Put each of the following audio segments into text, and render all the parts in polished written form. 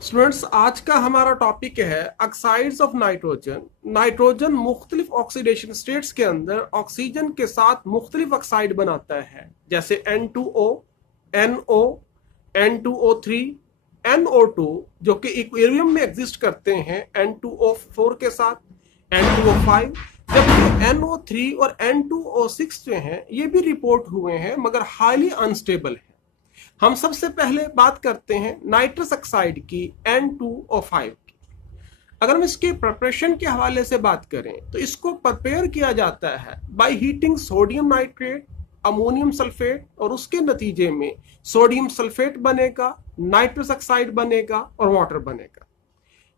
Students, आज का हमारा टॉपिक है ऑक्साइड्स ऑफ नाइट्रोजन। नाइट्रोजन मुख्तलिफ ऑक्सीडेशन स्टेट्स के अंदर ऑक्सीजन के साथ मुख्तलिफ ऑक्साइड बनाता है, जैसे N2O, NO, N2O3, NO2, जो कि इक्विलिब्रियम में एग्जिस्ट करते हैं N2O4 के साथ, N2O5, जबकि NO3 और N2O6 जो हैं ये भी रिपोर्ट हुए हैं मगर हाईली अनस्टेबल है। हम सबसे पहले बात करते हैं नाइट्रस ऑक्साइड की, N2O5 की। अगर हम इसके प्रिपरेशन के हवाले से बात करें तो इसको प्रिपेयर किया जाता है by heating sodium nitrate, ammonium sulphate, और उसके नतीजे में सोडियम सल्फेट बनेगा, नाइट्रस ऑक्साइड बनेगा और वाटर बनेगा।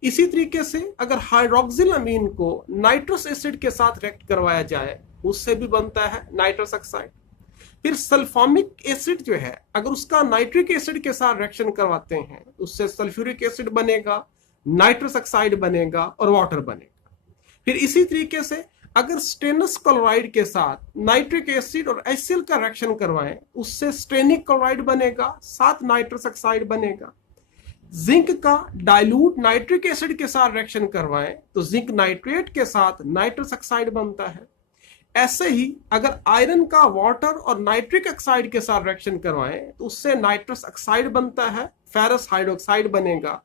इसी तरीके से अगर हाइड्रोक्सिल अमीन को नाइट्रस एसिड के साथ रिएक्ट करवाया जाए उससे भी बनता है नाइट्रस ऑक्साइड। फिर सल्फोमिक एसिड जो है, अगर उसका नाइट्रिक एसिड के साथ रिएक्शन करवाते हैं उससे सल्फ्यूरिक एसिड बनेगा, नाइट्रस ऑक्साइड बनेगा और वाटर बनेगा। फिर इसी तरीके से अगर स्टेनस क्लोराइड के साथ नाइट्रिक एसिड और HCl का रिएक्शन करवाएं उससे स्टेनिक क्लोराइड बनेगा, साथ नाइट्रस ऑक्साइड बनेगा। जिंक का डाइल्यूट नाइट्रिक एसिड के साथ रिएक्शन करवाएं तो जिंक नाइट्रेट के साथ नाइट्रस ऑक्साइड बनता है। ऐसे ही अगर आयरन का वाटर और नाइट्रिक ऑक्साइड के साथ रिएक्शन करवाएं तो उससे नाइट्रस ऑक्साइड बनता है, फेरस हाइड्रोक्साइड बनेगा।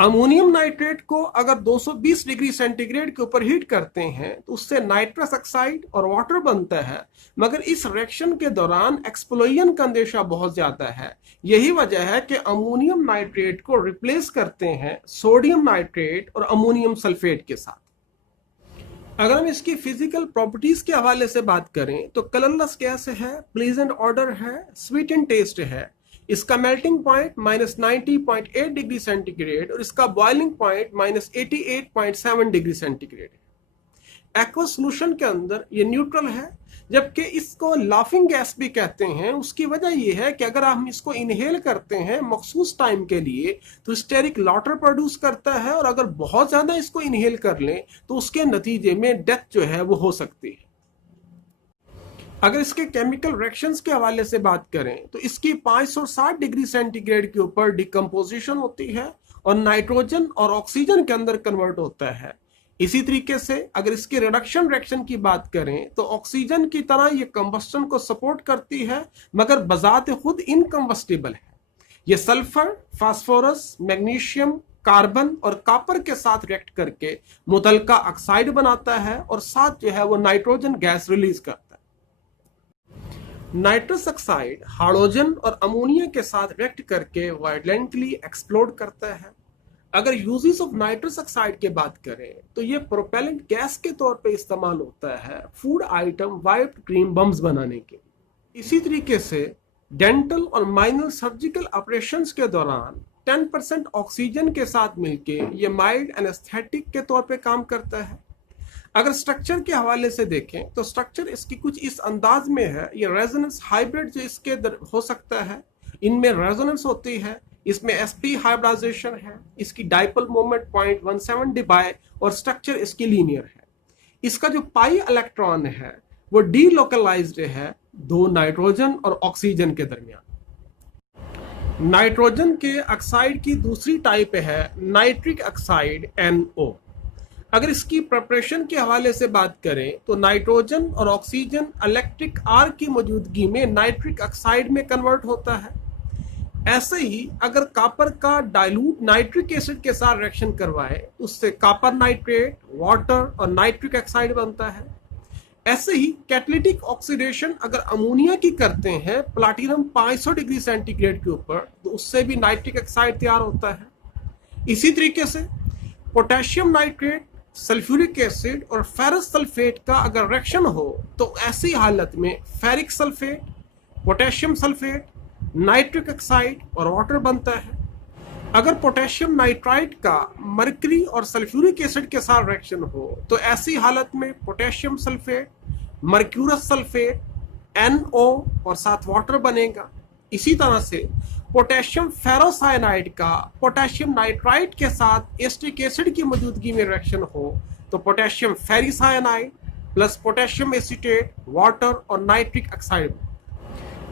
अमोनियम नाइट्रेट को अगर 220 डिग्री सेंटीग्रेड के ऊपर हीट करते हैं तो उससे नाइट्रस ऑक्साइड और वाटर बनता है, मगर इस रिएक्शन के दौरान एक्सप्लोजन का अंदेशा बहुत ज्यादा है। यही वजह है कि अमोनियम नाइट्रेट को रिप्लेस करते हैं सोडियम नाइट्रेट और अमोनियम सल्फेट के साथ। अगर हम इसकी फिजिकल प्रॉपर्टीज के हवाले से बात करें तो कलरलेस गैस है, प्लीजेंट ऑर्डर है, स्वीट इन टेस्ट है। इसका मेल्टिंग पॉइंट -90.8 डिग्री सेंटीग्रेड और इसका बॉइलिंग पॉइंट -88.7 डिग्री सेंटीग्रेड है। एक्वस सोल्यूशन के अंदर ये न्यूट्रल है, जबकि इसको लाफिंग गैस भी कहते हैं। उसकी वजह यह है कि अगर हम इसको इनहेल करते हैं मखसूस टाइम के लिए तो स्टेरिक लॉटर प्रोड्यूस करता है, और अगर बहुत ज्यादा इसको इनहेल कर लें तो उसके नतीजे में डेथ जो है वो हो सकती है। अगर इसके केमिकल रिएक्शंस के हवाले से बात करें तो इसकी 560 डिग्री सेंटीग्रेड के ऊपर डिकम्पोजिशन होती है और नाइट्रोजन और ऑक्सीजन के अंदर कन्वर्ट होता है। इसी तरीके से अगर इसकी रिडक्शन रिएक्शन की बात करें तो ऑक्सीजन की तरह ये कंबस्टन को सपोर्ट करती है, मगर बजाते खुद इनकम्बस्टिबल है। ये सल्फर, फास्फोरस, मैग्नीशियम, कार्बन और कॉपर के साथ रिएक्ट करके मुतलका ऑक्साइड बनाता है और साथ जो है वो नाइट्रोजन गैस रिलीज करता है। नाइट्रस ऑक्साइड हाइड्रोजन और अमोनिया के साथ रिएक्ट करके वायलेंटली एक्सप्लोड करता है। अगर यूजेस ऑफ नाइट्रस ऑक्साइड की बात करें तो ये प्रोपेलेंट गैस के तौर पे इस्तेमाल होता है food item, whip cream, buns बनाने के। इसी तरीके से डेंटल और माइनर सर्जिकल ऑपरेशंस के दौरान 10% ऑक्सीजन के साथ मिलके ये माइल्ड एनेस्थेटिक के तौर पे काम करता है। अगर स्ट्रक्चर के हवाले से देखें तो स्ट्रक्चर इसकी कुछ इस अंदाज में है। ये रेजोनेंस हाइब्रिड जो इसके हो सकता है, इनमें रेजोनेंस होती है, इसमें sp हाइब्रिडाइजेशन है, इसकी डाइपोल मोमेंट 0.17 डिबाई और स्ट्रक्चर इसकी लीनियर है। इसका जो पाई इलेक्ट्रॉन है वो डीलोकलाइज्ड है दो नाइट्रोजन और ऑक्सीजन के दरमियान। नाइट्रोजन के ऑक्साइड की दूसरी टाइप है नाइट्रिक ऑक्साइड, NO। अगर इसकी प्रिपरेशन के हवाले से बात करें तो नाइट्रोजन और ऑक्सीजन इलेक्ट्रिक आर्क की मौजूदगी में नाइट्रिक ऑक्साइड में कन्वर्ट होता है। ऐसे ही अगर कॉपर का डाइल्यूट नाइट्रिक एसिड के साथ रिएक्शन करवाए उससे कॉपर नाइट्रेट, वाटर और नाइट्रिक ऑक्साइड बनता है। ऐसे ही कैटालिटिक ऑक्सीडेशन अगर अमोनिया की करते हैं प्लैटिनम 500 डिग्री सेंटीग्रेड के ऊपर तो उससे भी नाइट्रिक ऑक्साइड तैयार होता है। इसी तरीके से पोटेशियम नाइट्रेट, सल्फ्यूरिक एसिड और फेरस सल्फेट का अगर रिएक्शन हो तो ऐसी हालत में ferric sulphate, potassium sulphate, nitric oxide और वाटर बनता है। अगर पोटेशियम नाइट्राइट का मरकरी और सल्फ्यूरिक एसिड के साथ रिएक्शन हो तो ऐसी हालत में potassium sulphate, mercurous sulphate, NO और साथ वाटर बनेगा। इसी तरह से पोटेशियम फेरोसाइनाइड का पोटेशियम नाइट्राइट के साथ एस्टिक एसिड की मौजूदगी में रिएक्शन हो तो potassium ferricyanide plus potassium acetate, water और नाइट्रिक ऑक्साइड।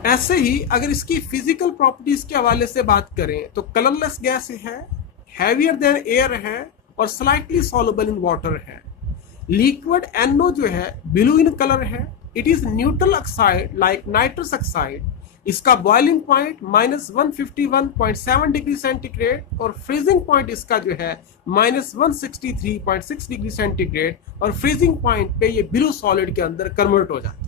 ऐसे ही अगर इसकी फिजिकल प्रॉपर्टीज के हवाले से बात करें तो कलरलेस गैस है, हैवियर देन एयर है और स्लाइटली सॉल्युबल इन वाटर है। लिक्विड NO जो है ब्लू इन कलर है। It is neutral oxide like nitrous oxide. इसका बॉइलिंग पॉइंट -151.7 डिग्री सेंटीग्रेड और फ्रीजिंग पॉइंट इसका जो है -163.6 डिग्री सेंटीग्रेड, और फ्रीजिंग पॉइंट पे ये ब्लू सॉलिड के अंदर कन्वर्ट हो जाता है।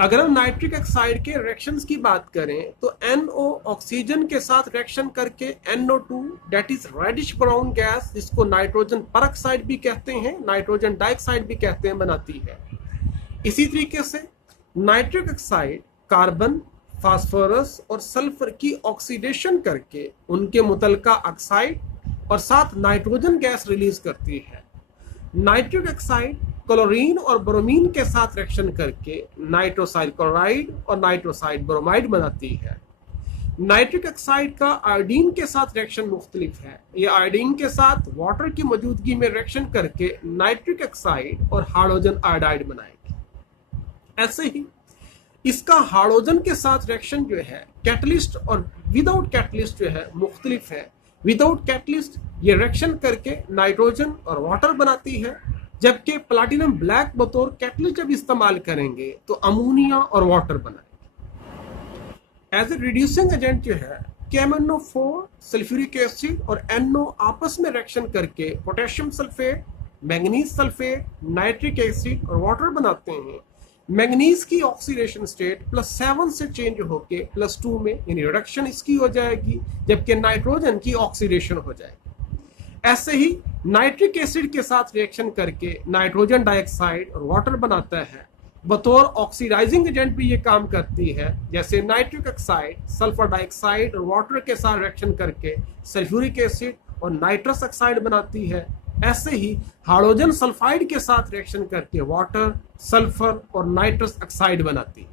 अगर हम नाइट्रिक ऑक्साइड के रिएक्शंस की बात करें तो NO ऑक्सीजन के साथ रिएक्शन करके NO2 that is reddish brown gas, जिसको नाइट्रोजन परऑक्साइड भी कहते हैं, नाइट्रोजन डाइऑक्साइड भी कहते हैं, बनाती है। इसी तरीके से नाइट्रिक ऑक्साइड कार्बन, फास्फोरस और सल्फर की ऑक्सीडेशन करके उनके मुतलका ऑक्साइड और साथ नाइट्रोजन गैस रिलीज करती है। नाइट्रिक ऑक्साइड क्लोरीन और ब्रोमीन के साथ रिएक्शन करके नाइट्रोसाइल क्लोराइड और नाइट्रोसाइल ब्रोमाइड बनाती है। नाइट्रिक ऑक्साइड का आयोडीन के साथ रिएक्शन मुख्तलिफ है। ये आयोडीन के साथ वाटर की मौजूदगी में रिएक्शन करके नाइट्रिक ऑक्साइड और हाइड्रोजन आयोडाइड बनाएगी। ऐसे ही इसका हाइड्रोजन के साथ रिएक्शन जो है कैटलिस्ट और विदाउट कैटलिस्ट जो है मुख्तलिफ है। विदाउट कैटलिस्ट ये रिएक्शन करके नाइट्रोजन और वाटर बनाती है, जबकि प्लैटिनम ब्लैक बतौर कैटलिस्ट जब इस्तेमाल करेंगे तो अमोनिया और वाटर बनाएंगे। एज ए रिड्यूसिंग एजेंट जो है KMnO4 सल्फ्यूरिक एसिड और NO आपस में रिएक्शन करके potassium sulphate, manganese sulphate, nitric acid और वाटर बनाते हैं। मैंगनीज की ऑक्सीडेशन स्टेट +7 से चेंज होके +2 में, यानी रिडक्शन इसकी हो जाएगी, जबकि नाइट्रोजन की ऑक्सीडेशन हो जाएगी। ऐसे ही नाइट्रिक एसिड के साथ रिएक्शन करके नाइट्रोजन डाइऑक्साइड और वाटर बनाता है। बतौर ऑक्सीडाइजिंग एजेंट भी ये काम करती है, जैसे नाइट्रिक ऑक्साइड सल्फर डाइऑक्साइड और वाटर के साथ रिएक्शन करके सल्फ्यूरिक एसिड और नाइट्रस ऑक्साइड बनाती है। ऐसे ही हाइड्रोजन सल्फाइड के साथ रिएक्शन करके वाटर, सल्फर और नाइट्रस ऑक्साइड बनाती है।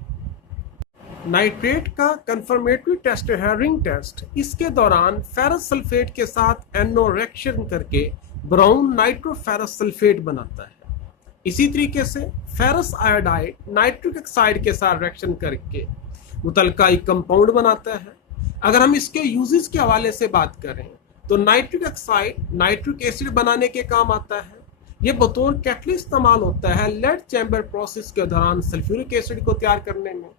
नाइट्रेट का कंफर्मेटरी टेस्ट है रिंग टेस्ट। इसके दौरान फेरस सल्फेट के साथ NO रिएक्शन करके ब्राउन नाइट्रोफेरस सल्फेट बनाता है। इसी तरीके से फेरस आयोडाइड नाइट्रिक ऑक्साइड के साथ रिएक्शन करके मुतलका एक कंपाउंड बनाता है। अगर हम इसके यूजेस के हवाले से बात करें तो नाइट्रिक ऑक्साइड नाइट्रिक एसिड बनाने के काम आता है। ये बतौर कैटलिस्ट इस्तेमाल होता है लेड चैम्बर प्रोसेस के दौरान सल्फ्यूरिक एसिड को तैयार करने में।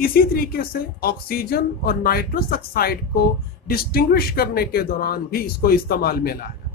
इसी तरीके से ऑक्सीजन और नाइट्रस ऑक्साइड को डिस्टिंग्विश करने के दौरान भी इसको इस्तेमाल में लाया जाता है।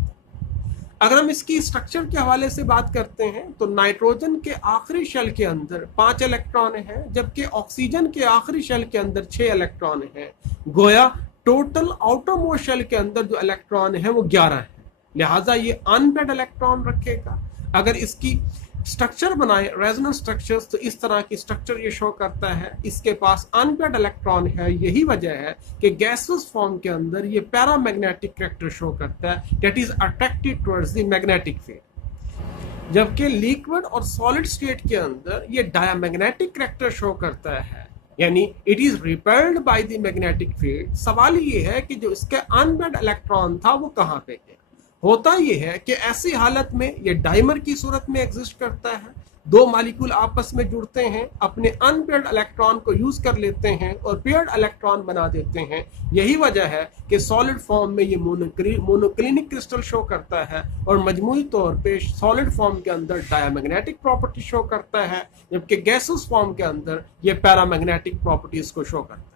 अगर हम इसकी स्ट्रक्चर के हवाले से बात करते हैं तो नाइट्रोजन के आखिरी शेल के अंदर 5 इलेक्ट्रॉन हैं, जबकि ऑक्सीजन के आखिरी शेल के अंदर 6 इलेक्ट्रॉन हैं। गोया टोटल आउटर मोस्ट शेल के अंदर जो इलेक्ट्रॉन है वो 11 है, लिहाजा ये अनपेड इलेक्ट्रॉन रखेगा। अगर इसकी स्ट्रक्चर बनाए रेजोनेंस स्ट्रक्चर्स तो इस तरह की स्ट्रक्चर ये शो करता है, इसके पास अनपेड इलेक्ट्रॉन है। यही वजह है कि गैसेस फॉर्म के अंदर ये पैरामैग्नेटिक कैरेक्टर शो करता है, that is attracted towards the magnetic field. जबकि लिक्विड और सॉलिड स्टेट के अंदर ये डायमैग्नेटिक कैरेक्टर शो करता है, यानी it is repelled by the magnetic field. सवाल ये है कि जो इसके अनपेड इलेक्ट्रॉन था वो कहाँ पे गया। होता यह है कि ऐसी हालत में ये डाइमर की सूरत में एग्जिस्ट करता है। दो मॉलिक्यूल आपस में जुड़ते हैं, अपने अनपेयर्ड इलेक्ट्रॉन को यूज कर लेते हैं और पेयर्ड इलेक्ट्रॉन बना देते हैं। यही वजह है कि सॉलिड फॉर्म में ये मोनोक्लिनिक क्रिस्टल शो करता है और मजमूई तौर पे सॉलिड फॉर्म के अंदर डायमैग्नेटिक प्रॉपर्टी शो करता है, जबकि गैसेस फॉर्म के अंदर ये पैरामैग्नेटिक प्रॉपर्टीज को शो करता है।